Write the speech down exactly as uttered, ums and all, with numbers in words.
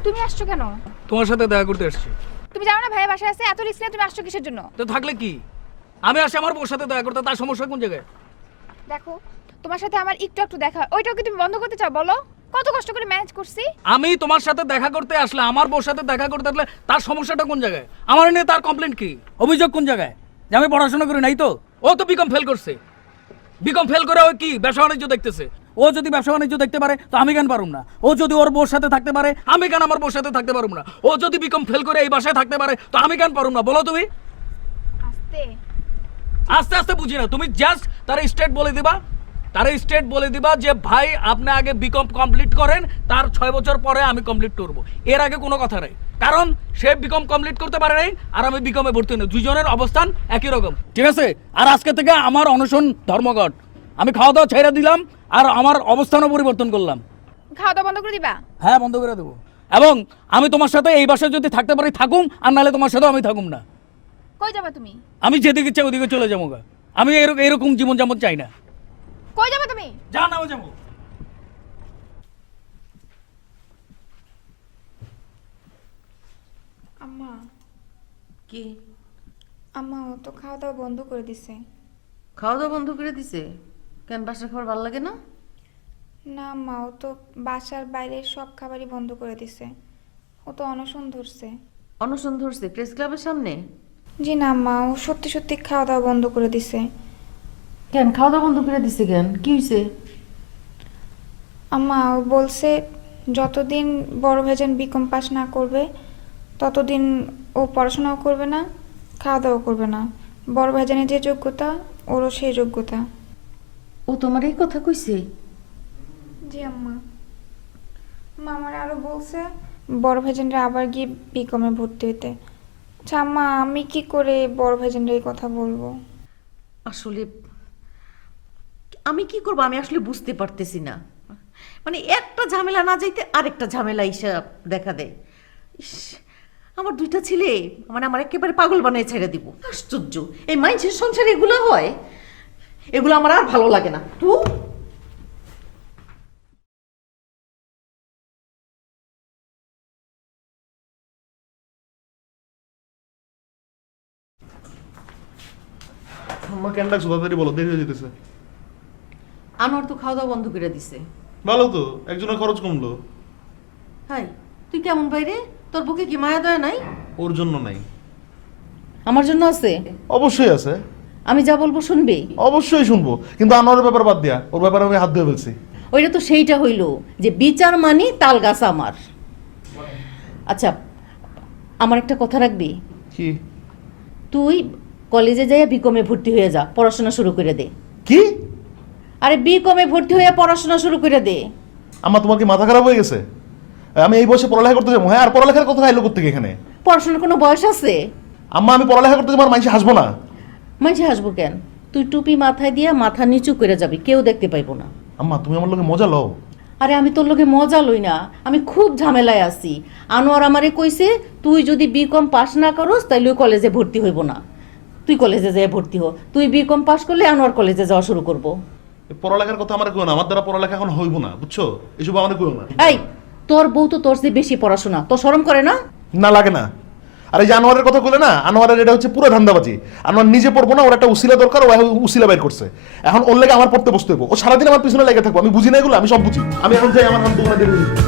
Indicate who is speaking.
Speaker 1: তুমি আসছো কেন?
Speaker 2: তোমার সাথে দেখা করতে এসেছি।
Speaker 1: তুমি জানো না ভাই বাসায় আছে, এত রিস্ক নিয়ে তুমি আসছো কিসের জন্য?
Speaker 2: তো থাকলে কি, আমি আসি আমার বউর সাথে দেখা করতে, তার সমস্যা কোন জায়গায়?
Speaker 1: দেখো তোমার সাথে আমার একটু একটু দেখা, ওইটাও কি তুমি বন্ধ করতে চাও বলো? কত কষ্ট করে ম্যানেজ করছি।
Speaker 2: আমি তোমার সাথে দেখা করতে আসলে, আমার বউর সাথে দেখা করতে আসলে তার সমস্যাটা কোন জায়গায়? আমার নিয়ে তার কমপ্লেন্ট কি, অভিযোগ কোন জায়গায়? যে আমি পড়াশোনা করি নাই তো? ও তো বিকম ফেল করছে, বিকম ফেল করে ও কি ব্যবসা বাণিজ্য দেখতেছে। ও যদি ব্যবসা বাণিজ্য দেখতে পারে তো আমি কেন পারুম না? ও যদি ওর বউর সাথে থাকতে পারে আমি কেন আমার বউর সাথে থাকতে পারুম না? ও যদি বিকম ফেল করে এই বাসায় থাকতে পারে তো আমি কেন পারুম না? বলো তুমি।
Speaker 1: আস্তে
Speaker 2: আস্তে আস্তে বুঝি না, তুমি জাস্ট তার স্টেট বলে দিবা, তার স্টেট বলে দিবা যে ভাই আপনি আগে বিকম কমপ্লিট করেন, তার ছয় বছর পরে আমি কমপ্লিট করব। এর আগে কোনো কথা নেই, কারণ সে বিকম কমপ্লিট করতে পারে নাই আর আমি বিকমে ভর্তি নেই, দুজনের অবস্থান একই রকম, ঠিক আছে? আর আজকে থেকে আমার অনশন ধর্মঘট, আমি খাওয়া দাওয়া ছেড়ে দিলাম আর আমার অবস্থানও পরিবর্তন করলাম।
Speaker 1: খাওয়া দাওয়া বন্ধ করে দিবা?
Speaker 2: হ্যাঁ, বন্ধ করে দেবো। এবং আমি তোমার সাথে এই বাসায় যদি থাকতে পারি থাকুম, আর নাহলে তোমার সাথেও আমি থাকুম না।
Speaker 1: কই যাবা তুমি?
Speaker 2: আমি যেদিকে চাই ওদিকে চলে যাবো গা। আমি এরকম এরকম জীবন যেমন চাই না।
Speaker 1: কই যাবা তুমি?
Speaker 2: যা নাও যাবো।
Speaker 1: আম্মা,
Speaker 3: কি
Speaker 1: আম্মা ও তো খাওয়া দাওয়া বন্ধ করে দিছে।
Speaker 3: খাওয়া দাওয়া বন্ধ করে দিছে? কেন, বাসার খাবার ভালো লাগে না?
Speaker 1: না আম্মা, ও তো বাসার বাইরের সব খাবারই বন্ধ করে দিছে। ও তো অনশন ধরছে।
Speaker 3: অনশন ধরছে প্রেস ক্লাবের সামনে?
Speaker 1: জি না আম্মা, ও সত্যি সত্যি খাওয়া দাওয়া বন্ধ করে দিছে।
Speaker 3: কেন খাওয়া দাওয়া বন্ধ করে দিছে কেন, কি হয়েছে?
Speaker 1: আম্মা ও বলছে যতদিন বড় ভাইজান বিকম পাস না করবে ততদিন ও পড়াশোনাও করবে না, খাওয়া দাওয়া করবে না। বড় ভাইজানের যে যোগ্যতা ওরও সেই যোগ্যতা।
Speaker 3: ও তোমার এই কথা কইছে?
Speaker 1: জি আম্মা। মা আমার আরও বলছে বড় ভাইজানরা আবার গিয়ে বিকমে ভর্তি হইতে। আচ্ছা আম্মা, আমি কি করে বড় ভাইজানরা এই কথা বলবো?
Speaker 3: আসলে আমি কি করবো, আমি আসলে বুঝতে পারতেছি না। মানে একটা ঝামেলা না যাইতে আরেকটা ঝামেলা হিসাব দেখা দেয়। ইস, আমার দুইটা ছেলে মানে আমার একেবারে পাগল বানিয়ে ছেড়ে দিব। আশ্চর্য, এই মাইন্সের সংসারে এগুলো হয়? এগুলো আমার আর ভালো লাগে না। তো
Speaker 4: আম্মা কেন ডাকছো তাড়াতাড়ি বলো, দেরি হয়ে যেতেছে।
Speaker 3: আনোয়ার তো খাওয়া দাওয়া বন্ধ করে দিছে।
Speaker 4: ভালো তো, একজনের খরচ কমলো।
Speaker 3: হাই, তুই কেমন বাইরে? তোর বুকে কি মায়া দয়া নাই?
Speaker 4: ওর জন্য নাই।
Speaker 3: আমার জন্য আছে।
Speaker 4: অবশ্যই আছে।
Speaker 3: আমি যা বলবো শুনবি?
Speaker 4: অবশ্যই শুনবো, কিন্তু আনোয়ারের ব্যাপার বাদ দিয়া ওর ব্যাপারে আমি হাত দিয়ে ফেলছি।
Speaker 3: ওইটা তো সেইটা হইল যে বিচার মানি তাল গাছ আমার। আচ্ছা, আমার একটা কথা রাখবি?
Speaker 4: কি?
Speaker 3: তুই কলেজে যাইয়া বিকমে ভর্তি হয়ে যা, পড়াশোনা শুরু করে দে।
Speaker 4: কি?
Speaker 3: আরে বিকমে ভর্তি হয়ে পড়াশোনা শুরু করে দে।
Speaker 4: আম্মা তোমার কি মাথা খারাপ হয়ে গেছে? আমি এই বয়সে পড়ালেখা করতে যাবো? হ্যাঁ, আর পড়ালেখার কথা আইলো করতে এখানে?
Speaker 3: পড়াশোনার কোনো বয়স আছে?
Speaker 4: আম্মা আমি পড়ালেখা করতে যাবো আর মানুষ হাসবো না?
Speaker 3: মাঝে হাসবো কেন? তুই টুপি মাথায় দিয়া মাথা নিচু করে যাবি, কেউ দেখতে পাইবো না।
Speaker 4: আম্মা তুমি আমার লোকে মজা লও।
Speaker 3: আরে আমি তোর লোকে মজা লই না, আমি খুব ঝামেলায় আছি। আনোয়ার আমারে কইছে তুই যদি বিকম পাস না করস তাইলে ওই কলেজে ভর্তি হইব না। তুই কলেজে যেয়ে ভর্তি হ, তুই বিকম পাস করলে আনোয়ার কলেজে যাওয়া শুরু করবো।
Speaker 4: এই পড়ালেখার কথা আমার কইও না, আমার দ্বারা পড়ালেখা এখন হইব না, বুঝছো? এসব আমার কইও না।
Speaker 3: এই, তোর বউ তো তোর চেয়ে বেশি পড়াশোনা, তোর শরম করে না?
Speaker 4: না লাগে না। আর এই যে আনোয়ারের কথা কইলে না, আনোয়ারের এটা হচ্ছে পুরো ধান্দাবাজি। আনোয়ার নিজে পড়বো না, ওর একটা উসিলা দরকার, ও উসিলা বের করছে। এখন ওর লেগে আমার পড়তে বসতে হইব। ও সারাদিন আমার পিছনে লেগে থাকবো, আমি বুঝি না এগুলো, আমি সব বুঝি। আমি এখন যাই, আমার হাত দোকানে দেবে।